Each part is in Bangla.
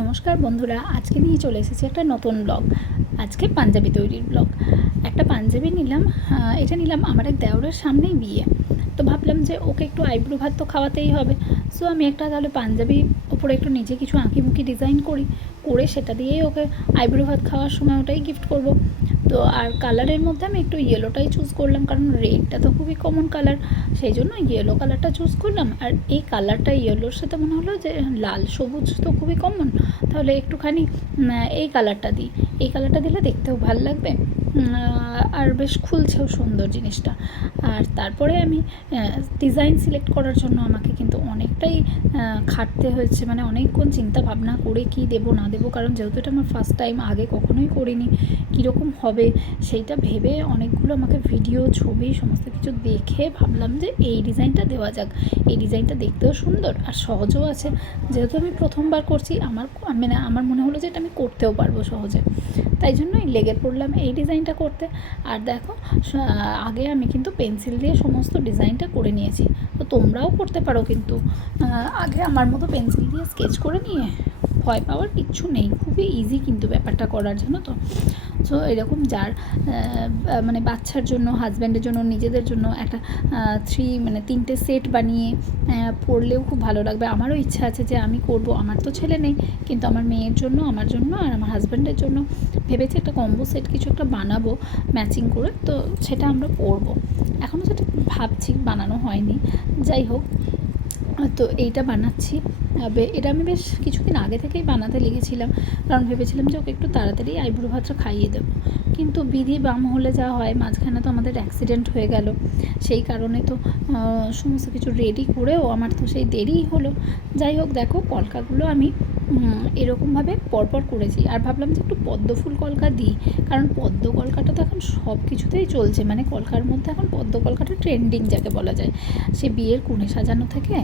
নমস্কার বন্ধুরা, আজকে নিয়ে চলে এসেছি একটা নতুন ব্লগ। আজকে পাঞ্জাবি তৈরির ব্লগ। একটা পাঞ্জাবি নিলাম। এটা নিলাম আমার এক দেওরের সামনেই বিয়ে, তো ভাবলাম যে ওকে একটু আইব্রু ভাত তো খাওয়াতেই হবে। সো আমি একটা তাহলে পাঞ্জাবি ওপরে একটু নিজে কিছু আঁকিমুখি ডিজাইন করে সেটা দিয়েই ওকে আইব্রু ভাত খাওয়ার সময় ওটাই গিফট করব। তো আর কালারের মধ্যে আমি একটু ইয়েলোটাই চুজ করলাম, কারণ রেডটা তো খুবই কমন কালার, সেই জন্য ইয়েলো কালারটা চুজ করলাম। আর এই কালারটা ইয়েলোর সাথে মনে হলো যে লাল সবুজ তো খুবই কমন, তাহলে একটুখানি এই কালারটা দিই। এই কালারটা দিলে দেখতেও ভালো লাগবে, আর বেশ খুলছেও সুন্দর জিনিসটা। আর তারপরে আমি ডিজাইন সিলেক্ট করার জন্য আমাকে কিন্তু অনেকটাই খাটতে হয়েছে, মানে অনেকক্ষণ চিন্তা ভাবনা করে কি দেবো না দেবো, কারণ যেহেতু এটা আমার ফার্স্ট টাইম, আগে কখনোই করিনি, কীরকম হবে সেইটা ভেবে অনেকগুলো আমাকে ভিডিও ছবি সমস্ত কিছু দেখে ভাবলাম যে এই ডিজাইনটা দেওয়া যাক। এই ডিজাইনটা দেখতেও সুন্দর আর সহজও আছে, যেহেতু আমি প্রথমবার করছি আমার মনে হলো যে এটা আমি করতেও পারবো সহজে, তাই জন্যই লেগে পড়লাম এই ডিজাইনটা করতে। আর দেখো, আগে আমি কিন্তু পেন্সিল দিয়ে সমস্ত ডিজাইনটা করে নিয়েছি, তো তোমরাও করতে পারো কিন্তু। আগে আমার মতো পেন্সিল দিয়ে স্কেচ করে নিয়ে ভয় পাওয়ার কিচ্ছু নেই, খুবই ইজি কিন্তু ব্যাপারটা করার জন্য। তো সো এরকম যার মানে বাচ্চার জন্য, হাজব্যান্ডের জন্য, নিজেদের জন্য একটা তিনটে সেট বানিয়ে পরলেও খুব ভালো লাগবে। আমারও ইচ্ছা আছে যে আমি করব, আমার তো ছেলে নেই, কিন্তু আমার মেয়ের জন্য, আমার জন্য আর আমার হাজব্যান্ডের জন্য ভেবেছি একটা কম্বো সেট কিছু একটা বানাবো ম্যাচিং করে, তো সেটা আমরা পরবো। এখনও সেটা ভাবছি, বানানো হয়নি, যাই হোক। তো এইটা বানাচ্ছি। এটা আমি বেশ কিছুদিন আগে থেকেই বানাতে লেগেছিলাম, কারণ ভেবেছিলাম যে ওকে একটু তাড়াতাড়ি আইব্রু ভাতটা খাইয়ে দেবো, কিন্তু বিধি বাম হলে যা হয়, মাঝখানে তো আমাদের অ্যাক্সিডেন্ট হয়ে গেল, সেই কারণে তো সমস্ত কিছু রেডি করেও আমার তো সেই দেরিই হলো। যাই হোক, দেখো কলকাগুলো আমি এরকমভাবে পরপর করেছি, আর ভাবলাম যে একটু পদ্ম ফুল কলকা দিই, কারণ পদ্ম কলকাটা তো এখন সব কিছুতেই চলছে, মানে কলকার মধ্যে এখন পদ্ম কলকাটা ট্রেন্ডিং যাকে বলা যায়। সে বিয়ের কোণে সাজানো থেকে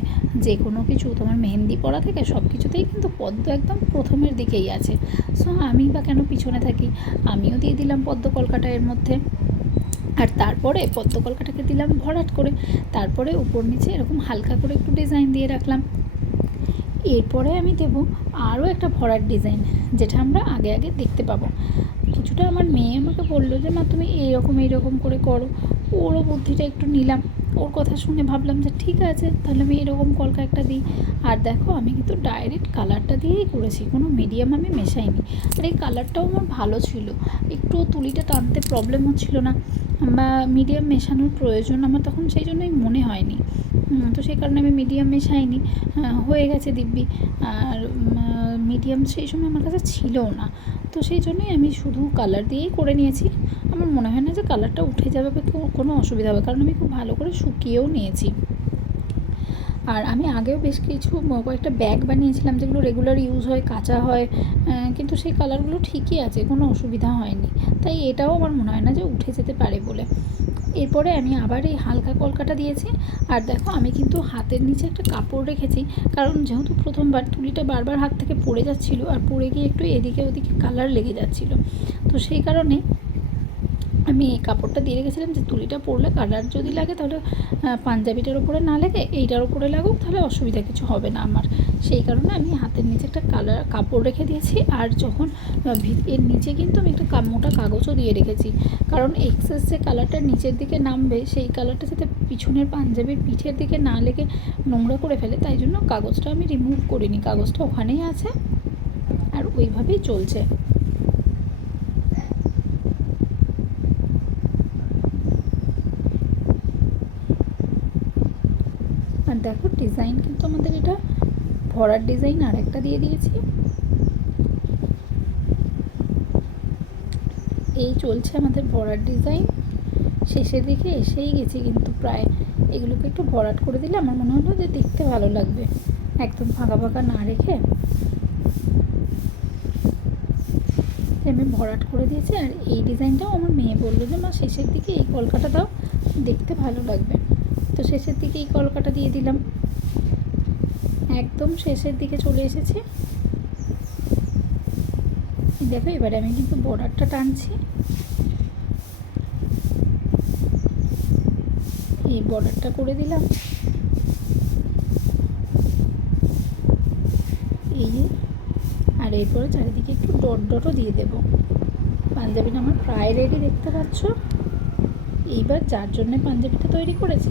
যে কোনো কিছু, তোমার মেহেন্দি পরা থেকে সব কিছুতেই কিন্তু পদ্ম একদম প্রথমের দিকেই আছে। সো আমি বা কেন পিছনে থাকি, আমিও দিয়ে দিলাম পদ্ম কলকাটা এর মধ্যে। আর তারপরে পদ্ম কলকাটাকে দিলাম ভরাট করে, তারপরে উপর নিচে এরকম হালকা করে একটু ডিজাইন দিয়ে রাখলাম। এরপরে আমি দেব আরও একটা ভরাট ডিজাইন, যেটা আমরা আগে আগে দেখতে পাবো। কিছুটা আমার মেয়ে আমাকে বললো যে মা তুমি এইরকম করে করো, ওরও বুদ্ধিটা একটু নিলাম, ওর কথা শুনে ভাবলাম যে ঠিক আছে, তাহলে আমি এরকম কলকা একটা দিই। আর দেখো, আমি কিন্তু ডাইরেক্ট কালারটা দিয়েই করেছি, কোনো মিডিয়াম আমি মেশাইনি। আর এই কালারটাও আমার ভালো ছিল, একটু তুলিটা টানতে প্রবলেম হচ্ছিল না, বা মিডিয়াম মেশানোর প্রয়োজন আমার তখন সেই জন্যই মনে হয়নি। তো সেই কারণে আমি মিডিয়াম মেশাইনি, হয়ে গেছে দিব্যি। আর মিডিয়াম সেই সময় আমার কাছে ছিলও না, তো সেই জন্যই আমি শুধু কালার দিয়েই করে নিয়েছি। আমার মনে হয় না যে কালারটা উঠে যাবে বা কোনো অসুবিধা হবে, কারণ আমি খুব ভালো করে শুকিয়েও নিয়েছি। আর আমি আগেও বেশ কিছু কয়েকটা ব্যাগ বানিয়েছিলাম, যেগুলো রেগুলার ইউজ হয়, কাঁচা হয়, কিন্তু সেই কালারগুলো ঠিকই আছে, কোনো অসুবিধা হয়নি, তাই এটাও আমার মনে হয় না যে উঠে যেতে পারে বলে। এরপরে আমি আবার এই হালকা কলকাটা দিয়েছি। আর দেখো, আমি কিন্তু হাতের নিচে একটা কাপড় রেখেছি, কারণ যেহেতু প্রথমবার তুলিটা বারবার হাত থেকে পড়ে যাচ্ছিলো, আর পড়ে গিয়ে একটু এদিকে ওদিকে কালার লেগে যাচ্ছিলো, তো সেই কারণে আমি এই কাপড়টা দিয়ে রেখেছিলাম যে তুলিটা পরলে কালার যদি লাগে তাহলে পাঞ্জাবিটার ওপরে না লেগে এইটার ওপরে লাগুক, তাহলে অসুবিধা কিছু হবে না আমার। সেই কারণে আমি হাতের নিচে একটা কাপড় রেখে দিয়েছি। আর যখন এর নিচে কিন্তু আমি একটা মোটা কাগজও দিয়ে রেখেছি, কারণ এক্সেস যে কালারটা নিচের দিকে নামবে, সেই কালারটা যাতে পিছনের পাঞ্জাবির পিঠের দিকে না লেগে নোংরা করে ফেলে, তাই জন্য কাগজটা আমি রিমুভ করিনি, কাগজটা ওখানেই আছে আর ওইভাবেই চলছে। আর দেখো, ডিজাইন কিন্তু আমাদের এটা ভরার ডিজাইন আর একটা দিয়ে দিয়েছি। এই চলছে আমাদের ভরার ডিজাইন, শেষের দিকে এসেই গেছি কিন্তু প্রায়। এগুলোকে একটু ভরাট করে দিলে আমার মনে হলো যে দেখতে ভালো লাগবে, একদম ফাঁকা ফাঁকা না রেখে আমি ভরাট করে দিয়েছি। আর এই ডিজাইনটাও আমার মেয়ে বললো যে মা শেষের দিকে এই কলকাটা দাও, দেখতে ভালো লাগবে, তো শেষের দিকে এই কলকাটা দিয়ে দিলাম। একদম শেষের দিকে চলে এসেছি, দেখো এবারে আমি কিন্তু বর্ডারটা টানছি, এই বর্ডারটা করে দিলাম। এই আর আর এরপরে চারিদিকে একটু ডট ডটও দিয়ে দেবো। পাঞ্জাবিটা আমার প্রায় রেডি, দেখতে পাচ্ছ। এইবার যার জন্যে পাঞ্জাবিটা তৈরি করেছি